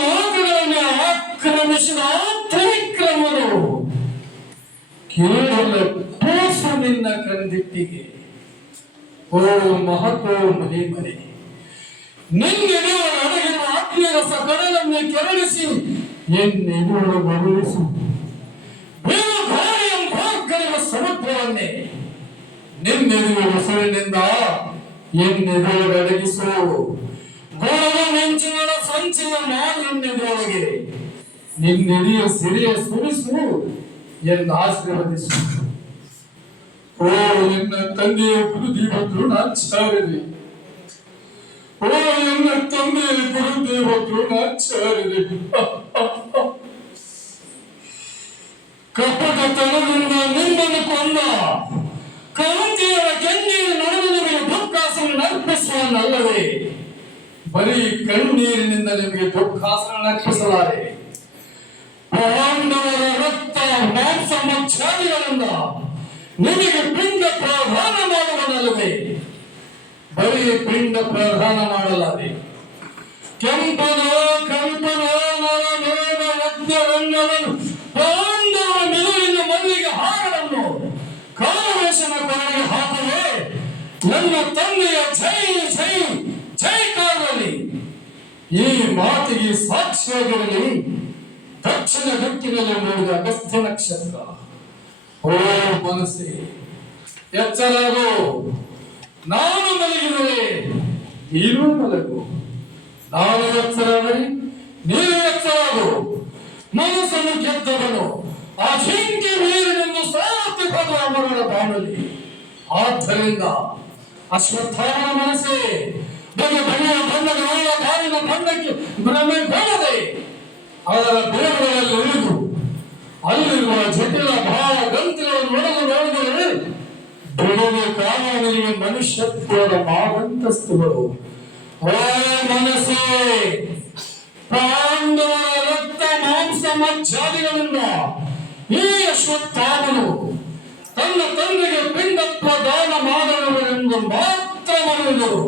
ಲೋಕಗಳನ್ನು ಆಕ್ರಮಿಸಿದ ತ್ರಿವಿಕ್ರಮನು ಕೇವಲ ಕೂಸು ನಿನ್ನ ಕಂದಿಟ್ಟಿಗೆ. ಓ ಮಹತ್ವ ಮಹಿಮನೆ, ನಿನ್ನೆಡೆಯ ಅಡಗಿನ ಆತ್ಮೀಯರಸ ಕಡಲನ್ನು ಕೆರಳಿಸಿ ಎನ್ನೆಡೆಯೊಳು ಬರುಳಿಸು. ಭಾಗ್ಯವ ಸಮುದ್ರವನ್ನೇ ನಿನ್ನೆಡೆಯ ಹೆಸರಿನಿಂದ ಎನ್ನೆಡೆಯೊಳಗೆ ಅಡಗಿಸು. ಗೋಳದ ಮಿಂಚಿನ ಸಂಚಿನ ಮಾಲಿನ್ಯದೊಳಗೆ ನಿನ್ನೆಡೆಯ ಸಿರಿಯ ಸುರಿಸು ಎಂದು ಆಶೀರ್ವದಿಸು. ಓ ಎನ್ನ ತಂದೆಯ ಗುರುದೇವ ದ್ರೋಣಾಚಾರ್ಯರೇ, ಓ ಎನ್ನ ತಂದೆಯ ಗುರುದೇವ ದ್ರೋಣಾಚಾರ್ಯರೇ, ಕಪಟತನದಿಂದ ನಿಮ್ಮನ್ನು ಕೊಂದ ಕಾಂತಿಯರ ಕೆಂದಿಯ ನಡೆದು ನಿಮಗೆ ದುಃಖಾಸನ ಅರ್ಪಿಸುವನ್ನಲ್ಲವೇ ಬರೀ ಕಣ್ಣೀರಿನಿಂದ ನಿಮಗೆ ದುಃಖಾಸನ ಅರ್ಪಿಸಲಾರೆ. ಪಾಂಡವರ ರಕ್ತ ಮಾಂಸ ಮಚ್ಛಾದಿಗಳಿಂದ ನಿಮಗೆ ಪಿಂಡ ಪ್ರಧಾನ ಮಾಡುವನಲ್ಲವೇ ಬರೀ ಪಿಂಡ ಪ್ರಧಾನ ಮಾಡಲಾರೆ. ಕೆಂಪನ ಕಂಪನ ನರಮೇಧ ಯಜ್ಞವೆನ್ನವನು ಪಾಂಡವರ ಮೆದುಳಿನ ಮಲ್ಲಿಗೆ ಹಾರವನ್ನು ಕಾಲವೇಶನ ಕೊನೆಗೆ ಹಾಕುವೆ. ನನ್ನ ತಂದೆಯ ಜೈ ಜೈ ಜೈಕಾರದಲ್ಲಿ ಈ ಮಾತಿಗೆ ಸಾಕ್ಷಿಯಾಗಿರಲಿ. ದಕ್ಷಿಣ ದಿಕ್ಕಿನಲ್ಲಿ ನೋಡಿದ ಅಗಸ್ತ್ಯ ನಕ್ಷತ್ರ. ಓ ಮನಸ್ಸೇ, ಎಚ್ಚರಾಗು. ನಾನು ಮಲಗಿದರೆ ನೀನು ಮಲಗು, ನಾನು ಎಚ್ಚರಾದರೆ ನೀನು ಎಚ್ಚರಾಗು. ಮನಸ್ಸನ್ನು ಗೆದ್ದವನು ಅಜಿಂಕ್ಯ ವೀರನೆಂದು ಸಾರ್ಥಕದ ಅಮರರ ಬಾಣಲಿ. ಆದ್ದರಿಂದ ಅಶ್ವತ್ಥಾಮನ ಮನಸ್ಸೇ, ಬಗೆ ಬಗೆಯ ಬಣ್ಣದ ಕಾಲಿನ ಬಣ್ಣಕ್ಕೆ ಭ್ರಮೆ ಬೇಡದೆ ಅದರ ಬೇರುಗಳಲ್ಲಿ ಉಳಿದು ಅಲ್ಲಿರುವ ಜಟಿಲ ಭಾವ ಗಂತುಗಳನ್ನು ನೋಡಿದರೆ ಬಿಡದೆ ಕಾನೂನಿಗೆ ಮನುಷ್ಯತ್ವದ ಮಾವಂತಸ್ತುಗಳು. ಓ ಮನಸ್ಸೇ, ಪಾಂಡವರ ರಕ್ತ ಮಾಂಸ ಮಜ್ಜಾದಿಗಳಿಂದ ಈ ಅಶ್ವತ್ಥಾಮನು ತನ್ನ ತಂದೆಗೆ ಪಿಂಡತ್ವ ದಾನ ಮಾಡುವವರೆಂದು ಮಾತ್ರ ಮನೆಯರು.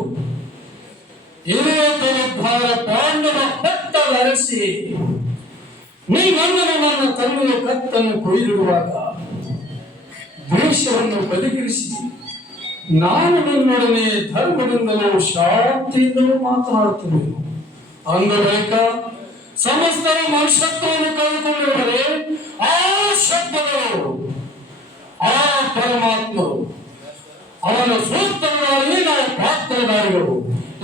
ಇದೇ ತಲುದ್ಧಾರ ಪಾಂಡವ ಪಟ್ಟದರಸಿ ನೀ ನನ್ನ ತಂದೆಯ ಕತ್ತನ್ನು ಕೊಯ್ದಿರುವಾಗ ದೇಶವನ್ನು ಬದಿಗಿರಿಸಿ ನಾನು ನಿನ್ನೊಡನೆ ಧರ್ಮದಿಂದಲೂ ಶಾಂತಿಯಿಂದಲೂ ಮಾತನಾಡುತ್ತೇನೆ ಅಂದಬೇಕ. ಸಮಸ್ತರ ಮನುಷ್ಯತ್ವವನ್ನು ಕಳೆದುಕೊಂಡಿರುವರೆ ಆ ಶಬ್ದಗಳು, ಆ ಪರಮಾತ್ಮರು, ಅವನ ಸೂತ್ರಗಳಲ್ಲಿ ನಾವು ಪಾತ್ರಧಾರಿಗಳು.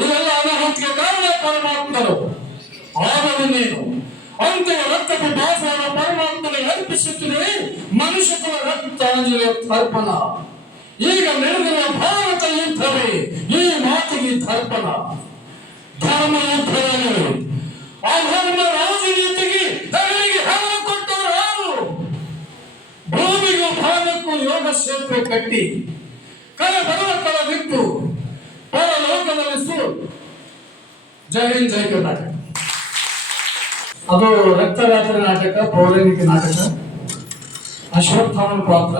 ಇದೆಲ್ಲ ಅನರ್ಹತೆಗೆ ಕಾರಣ ಪರಮಾತ್ಮರು. ಆಗವನ್ನೇನು ಅಂತೆಯ ರಕ್ತಕ್ಕೆ ದಾಸವಾದ ಪರಮಾತ್ಮನಿಗೆ ಅರ್ಪಿಸುತ್ತಿದೆ ಮನುಷ್ಯತ್ವ ರಕ್ತಾಂಜಲಿಯ ತರ್ಪಣ. ಈಗ ನಡೆದಿರುವ ಭಾರತ ಯುದ್ಧವೇ ಈ ಮಾತಿಗೆ ತರ್ಪಣ. ಧರ್ಮ ಯುದ್ಧದಲ್ಲಿ ಅಧರ್ಮ ರಾಜನೀತಿಗೆ ತಗಳಿಗೆ ಹಣ ಕೊಟ್ಟವರು ಯಾರು? ಭೂಮಿಗೂ ಭಾಗಕ್ಕೂ ಯೋಗ ಕ್ಷೇತ್ರ ಕಟ್ಟಿ ಕಲ ಪರ್ವತಗಳ ಬಿಟ್ಟು ಪರಲೋಕದಲ್ಲಿ ಜೈ ಹಿಂದ್ ಜೈ ಕರ್ನಾಟಕ. ಅದು ರಕ್ತರಾತ್ರಿ ನಾಟಕ, ಪೌರಾಣಿಕ ನಾಟಕ, ಅಶ್ವತ್ಥಾಮನ ಪಾತ್ರ.